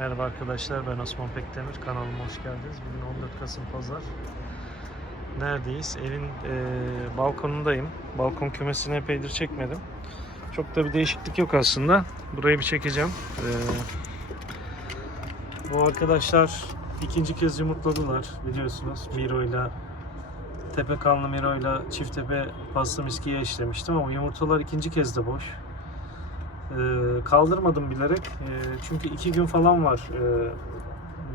Merhaba arkadaşlar ben Osman Pekdemir kanalıma hoş geldiniz. Bugün 14 Kasım Pazar. Neredeyiz? Evin e, balkonundayım. Balkon kümesini epeydir çekmedim. Çok da bir değişiklik yok aslında. Burayı bir çekeceğim. E, bu arkadaşlar ikinci kez yumurtladılar biliyorsunuz. Miro ile tepe kanlı Miro ile çift tepe paslı miskiye işlemiştim ama yumurtalar ikinci kez de boş. Ee, kaldırmadım bilerek. Ee, çünkü iki gün falan var ee,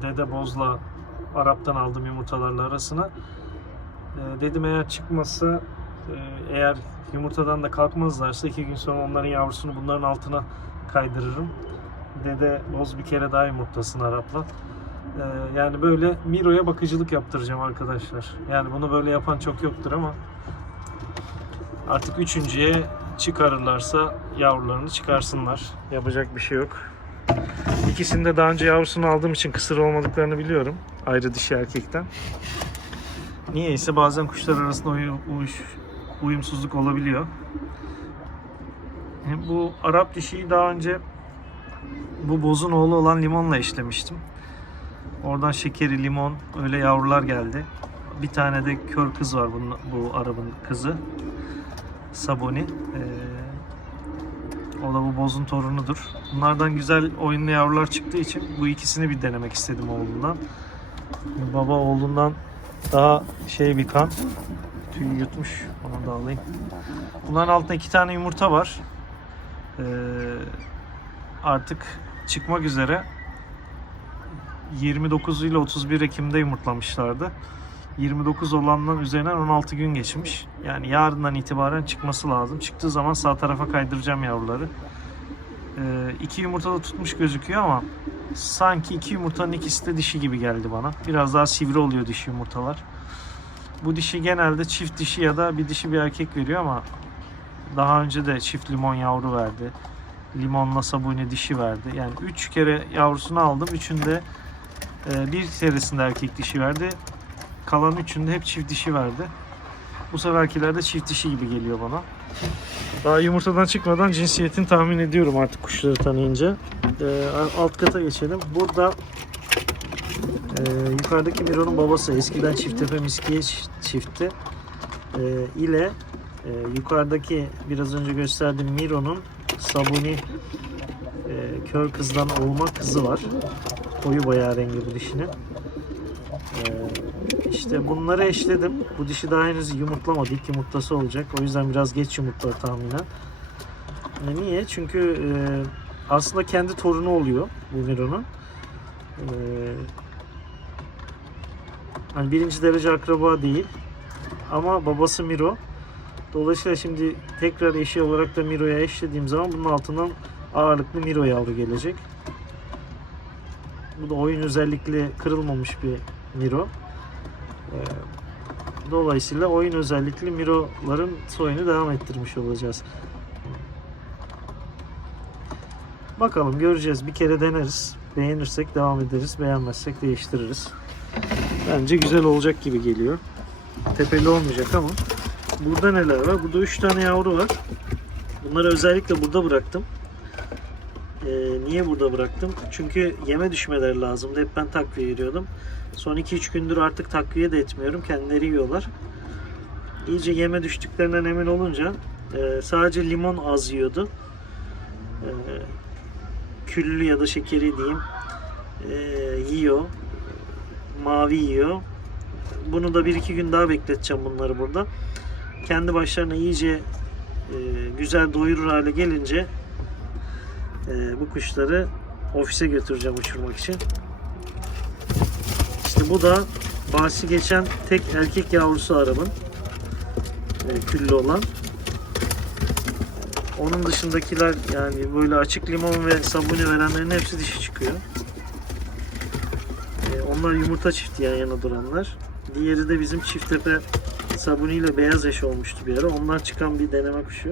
Dede Boz'la Arap'tan aldığım yumurtalarla arasına. Ee, dedim eğer çıkmazsa e, eğer yumurtadan da kalkmazlarsa iki gün sonra onların yavrusunu bunların altına kaydırırım. Dede Boz bir kere daha yumurtlasın Arap'la. Ee, yani böyle Miro'ya bakıcılık yaptıracağım arkadaşlar. Yani bunu böyle yapan çok yoktur ama artık üçüncüye çıkarırlarsa yavrularını çıkarsınlar. Yapacak bir şey yok. İkisinde daha önce yavrusunu aldığım için kısır olmadıklarını biliyorum. Ayrı dişi erkekten. Niyeyse bazen kuşlar arasında uyu- uyuş, uyumsuzluk olabiliyor. E, Bu Arap dişiyi daha önce bu bozun oğlu olan limonla eşlemiştim. Oradan şekeri, limon öyle yavrular geldi. Bir tane de kör kız var bunun, bu Arap'ın kızı. Saboni. Ee, o da bu bozun torunudur. Bunlardan güzel oyunlu yavrular çıktığı için bu ikisini bir denemek istedim oğlundan. Baba oğlundan daha şey bir kan. Tüy yutmuş. Onu da alayım. Bunların altında iki tane yumurta var. Ee, artık çıkmak üzere. 29 ile 31 Ekim'de yumurtlamışlardı. 29 olandan üzerinden 16 gün geçmiş. Yani yarından itibaren çıkması lazım. Çıktığı zaman sağ tarafa kaydıracağım yavruları. Ee, iki yumurta da tutmuş gözüküyor ama sanki iki yumurtanın ikisi de dişi gibi geldi bana. Biraz daha sivri oluyor dişi yumurtalar. Bu dişi genelde çift dişi ya da bir dişi bir erkek veriyor ama daha önce de çift limon yavru verdi. Limonla sabuni dişi verdi. Yani 3 kere yavrusunu aldım. Üçünde e, bir keresinde erkek dişi verdi. Kalan üçünde hep çift dişi verdi. Bu seferkiler de çift dişi gibi geliyor bana. Daha yumurtadan çıkmadan cinsiyetini tahmin ediyorum artık kuşları tanıyınca. Ee, alt kata geçelim. Burada e, yukarıdaki Miro'nun babası eskiden çifttepe miskiye çifti e, ile e, yukarıdaki biraz önce gösterdiğim Miro'nun Sabuni e, kör kızdan olma kızı var. Koyu bayağı rengi bu dişinin. Ee, işte bunları eşledim. Bu dişi daha henüz yumurtlamadı. İlk yumurtlası olacak. O yüzden biraz geç yumurtlar tahminen. E, niye? Çünkü e, aslında kendi torunu oluyor bu Miro'nun. E, hani birinci derece akraba değil. Ama babası Miro. Dolayısıyla şimdi tekrar eşi olarak da Miro'ya eşlediğim zaman bunun altından ağırlıklı Miro yavru gelecek. Bu da oyun özellikle kırılmamış bir Miro. Ee, Dolayısıyla oyun özellikli Miro'ların soyunu devam ettirmiş olacağız. Bakalım göreceğiz. Bir kere deneriz. Beğenirsek devam ederiz. Beğenmezsek değiştiririz. Bence güzel olacak gibi geliyor. Tepeli olmayacak ama. Burada neler var? Burada 3 tane yavru var. Bunları özellikle burada bıraktım. Ee, niye burada bıraktım? Çünkü yeme düşmeleri lazımdı. Hep ben takviye veriyordum. Son 2-3 gündür artık takviye de etmiyorum. Kendileri yiyorlar. İyice yeme düştüklerinden emin olunca e, sadece limon az yiyordu. E, küllü ya da şekeri diyeyim e, yiyor. Mavi yiyor. Bunu da 1-2 gün daha bekleteceğim bunları burada. Kendi başlarına iyice e, güzel doyurur hale gelince e, bu kuşları ofise götüreceğim uçurmak için. Bu da bahsi geçen tek erkek yavrusu arabın. E, küllü olan. Onun dışındakiler yani böyle açık limon ve sabuni verenlerin hepsi dişi çıkıyor. E, onlar yumurta çifti yan yana duranlar. Diğeri de bizim çifttepe sabuni ile beyaz eş olmuştu bir ara. Onlar çıkan bir deneme kuşu.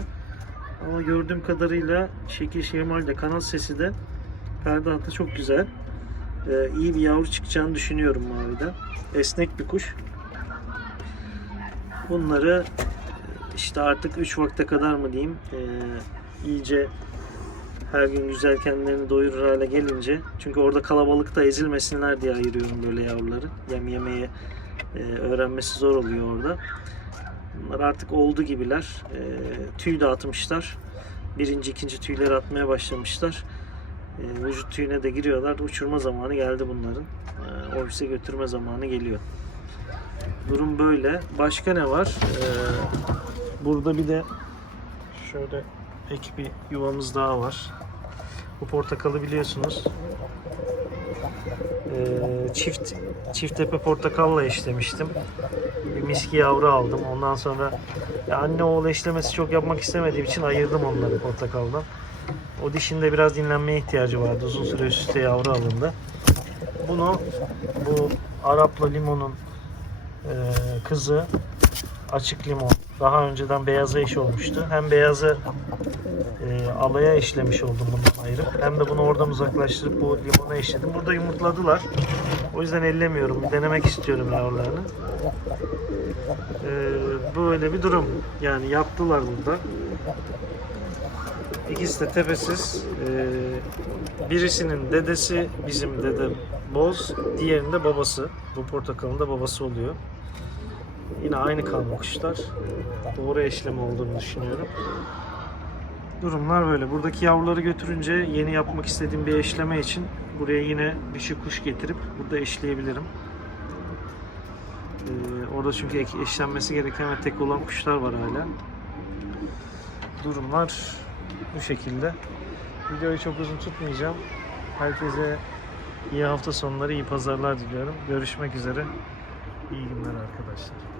Ama gördüğüm kadarıyla şekil şemal de kanal sesi de perde altı çok güzel. Ee, iyi bir yavru çıkacağını düşünüyorum maviden. Esnek bir kuş. Bunları işte artık 3 vakte kadar mı diyeyim ee, iyice her gün güzel kendilerini doyurur hale gelince çünkü orada kalabalıkta ezilmesinler diye ayırıyorum böyle yavruları. Yem yemeyi e, öğrenmesi zor oluyor orada. Bunlar artık oldu gibiler. E, tüy de atmışlar. Birinci, ikinci tüyleri atmaya başlamışlar. E, vücut tüyüne de giriyorlar. Uçurma zamanı geldi bunların. E, ofise götürme zamanı geliyor. Durum böyle. Başka ne var? E, burada bir de şöyle ek bir yuvamız daha var. Bu portakalı biliyorsunuz. Ee, çift çift tepe portakalla eşlemiştim. Bir miski yavru aldım. Ondan sonra ya anne oğul eşlemesi çok yapmak istemediğim için ayırdım onları portakaldan. O dişin de biraz dinlenmeye ihtiyacı vardı. Uzun süre üst üste yavru alındı. Bunu bu Arapla limonun e, kızı açık limon. Daha önceden beyaza eş olmuştu. Hem beyazı e, alaya eşlemiş oldum bundan ayrı. Hem de bunu oradan uzaklaştırıp bu limona eşledim. Burada yumurtladılar. O yüzden ellemiyorum. Denemek istiyorum yavrularını. E, böyle bir durum. Yani yaptılar burada. İkisi de tepesiz. E, birisinin dedesi bizim dede boz. Diğerinin de babası. Bu portakalın da babası oluyor. Yine aynı kanlı kuşlar. Doğru eşleme olduğunu düşünüyorum. Durumlar böyle. Buradaki yavruları götürünce yeni yapmak istediğim bir eşleme için buraya yine dişi kuş getirip burada eşleyebilirim. Ee, orada çünkü eşlenmesi gereken ve tek olan kuşlar var hala. Durumlar bu şekilde. Videoyu çok uzun tutmayacağım. Herkese iyi hafta sonları, iyi pazarlar diliyorum. Görüşmek üzere. İyi günler arkadaşlar.